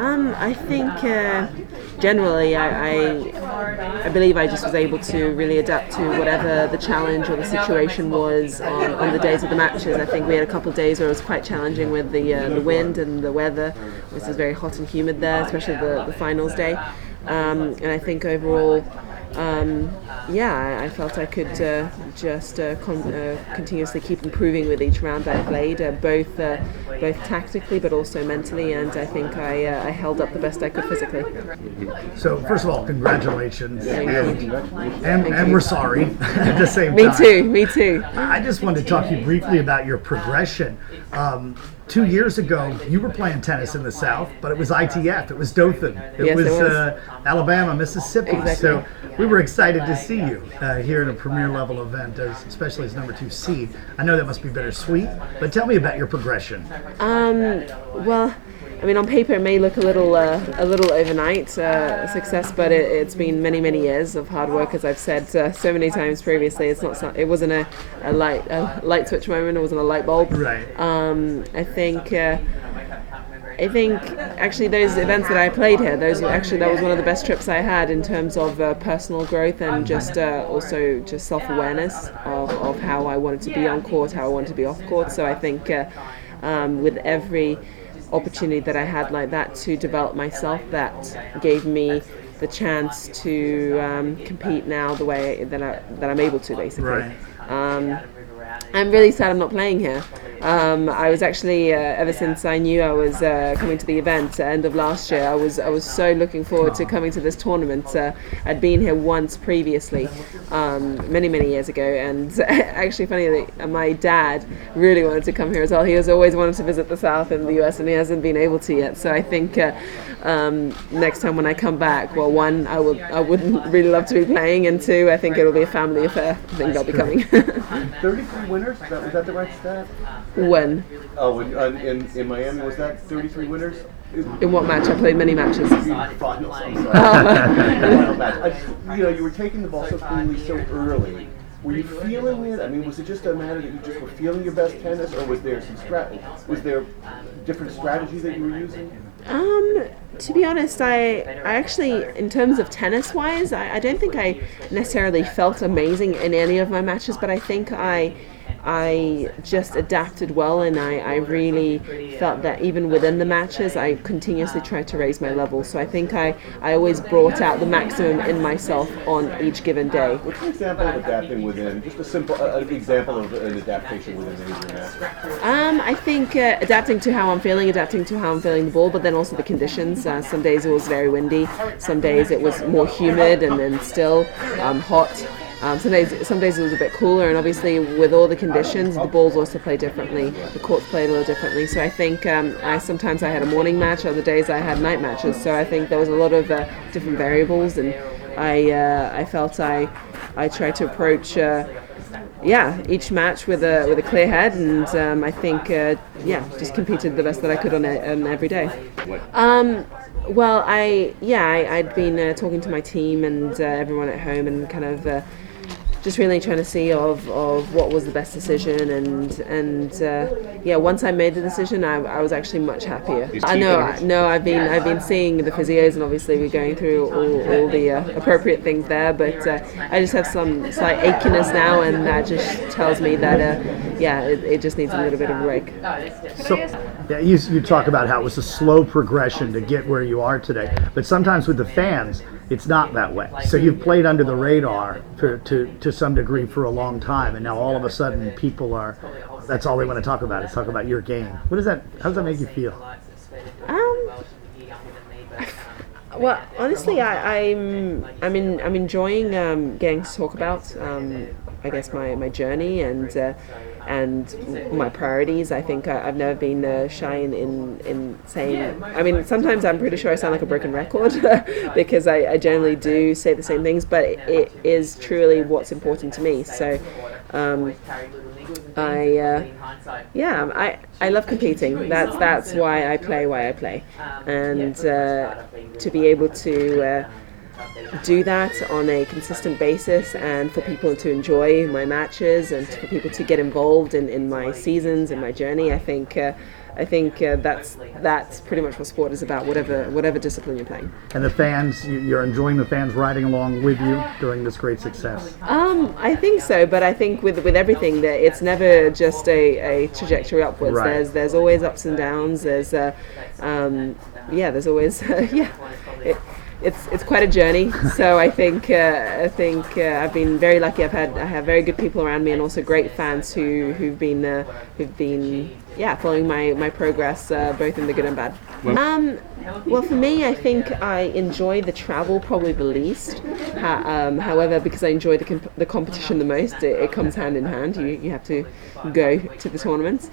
I think generally I believe I just was able to really adapt to whatever the challenge or the situation was on the days of the matches. I think we had a couple of days where it was quite challenging with the wind and the weather, which was very hot and humid there, especially the finals day. And I think overall, I felt I could continuously keep improving with each round I played, both tactically but also mentally, and I think I held up the best I could physically. So first of all, congratulations, Thank you. and we're sorry at the same Me time. Me too. I just wanted to talk to you briefly about your progression. 2 years ago, you were playing tennis in the South, but it was ITF, it was Dothan, Yes, was, it was. Alabama, Mississippi. Exactly. So we were excited to see you here in a premier level event, especially as number 2 seed. I know that must be bittersweet, but tell me about your progression. Well, I mean, on paper it may look a little overnight success, but it's been many years of hard work, as I've said so many times previously. It wasn't a light switch moment. It wasn't a light bulb. Right. I think actually those events that I played here, that was one of the best trips I had in terms of personal growth and just also just self-awareness of how I wanted to be on court, how I wanted to be off court. So I think with every opportunity that I had like that to develop myself, that gave me the chance to compete now the way that I'm able to, basically. Right. I'm really sad I'm not playing here. I was actually ever since I knew I was coming to the event at the end of last year, I was so looking forward to coming to this tournament. I'd been here once previously, many years ago, and actually funny that my dad really wanted to come here as well. He has always wanted to visit the South in the US, and he hasn't been able to yet. So I think next time when I come back, well, one, I would really love to be playing, and two, I think it'll be a family affair. I think I'll be coming. 33 winners? Was that the right stat? When? Oh, in Miami, was that 33 winners? In what match? I played many matches. Finals, I'm sorry. Final match. You were taking the ball so cleanly so early. Were you feeling it? I mean, was it just a matter that you just were feeling your best tennis, or was there was there different strategy that you were using? To be honest, I actually, in terms of tennis-wise, I don't think I necessarily felt amazing in any of my matches, but I think I just adapted well, and I really felt that even within the matches I continuously tried to raise my level. So I think I always brought out the maximum in myself on each given day. What's an example of adapting within, just a simple example of an adaptation within the match? I think adapting to how I'm feeling the ball, but then also the conditions. Some days it was very windy, some days it was more humid and then still hot. Some days it was a bit cooler, and obviously with all the conditions, the balls also play differently. The courts played a little differently. So I think sometimes I had a morning match, other days I had night matches. So I think there was a lot of different variables, and I felt I tried to approach each match with a clear head, and I think just competed the best that I could on every day. Well, I'd been talking to my team and everyone at home, and kind of just really trying to see of what was the best decision, and once I made the decision, I was actually much happier. I've been seeing the physios, and obviously we're going through all the appropriate things there, but I just have some slight achiness now, and that just tells me that it just needs a little bit of a break. So, you talk about how it was a slow progression to get where you are today, but sometimes with the fans, it's not that way. So you've played under the radar to some degree for a long time, and now all of a sudden that's all they want to talk about is talk about your game. How does that make you feel? Well, honestly, I'm enjoying getting to talk about I guess my journey and my priorities. I think I've never been shy in saying. I mean, sometimes I'm pretty sure I sound like a broken record because I generally do say the same things, but it is truly what's important to me. So I love competing. That's why I play, and to be able to do that on a consistent basis, and for people to enjoy my matches, and for people to get involved in my seasons and my journey, I think I think that's pretty much what sport is about, whatever discipline you're playing. And the fans, you're enjoying the fans riding along with you during this great success. I think so, but I think with everything that it's never just a trajectory upwards. Right. There's always ups and downs. There's there's always It's quite a journey. So I think I've been very lucky. I have very good people around me, and also great fans who've been following my progress, both in the good and bad. Well, for me, I think I enjoy the travel probably the least. However, because I enjoy the competition the most, it comes hand in hand. You have to go to the tournaments.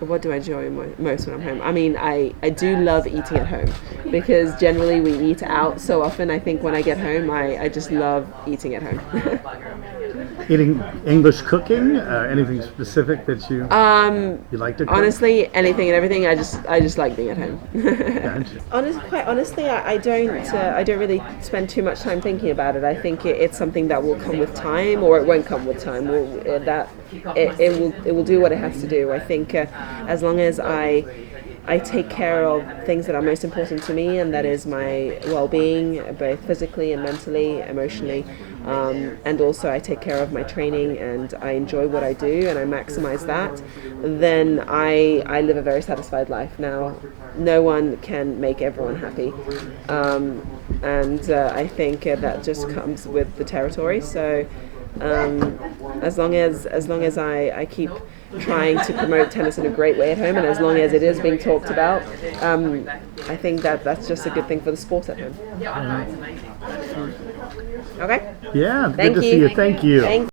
What do I enjoy most when I'm home? I mean, I do love eating at home, because generally we eat out so often. I think when I get home, I just love eating at home. Eating English cooking? Anything specific that you like to cook? Honestly, anything and everything. I just like being at home. Gotcha. Quite honestly, I don't really spend too much time thinking about it. I think it's something that will come with time, or it won't come with time. It will do what it has to do. I think as long as I take care of things that are most important to me, and that is my well-being, both physically and mentally, emotionally, and also I take care of my training and I enjoy what I do and I maximize that, then I live a very satisfied life. Now, no one can make everyone happy, and I think that just comes with the territory. So as long as I keep trying to promote tennis in a great way at home, and as long as it is being talked about, I think that's just a good thing for the sport at home. Okay. Yeah, Thank good to you. see you. Thank you. Thank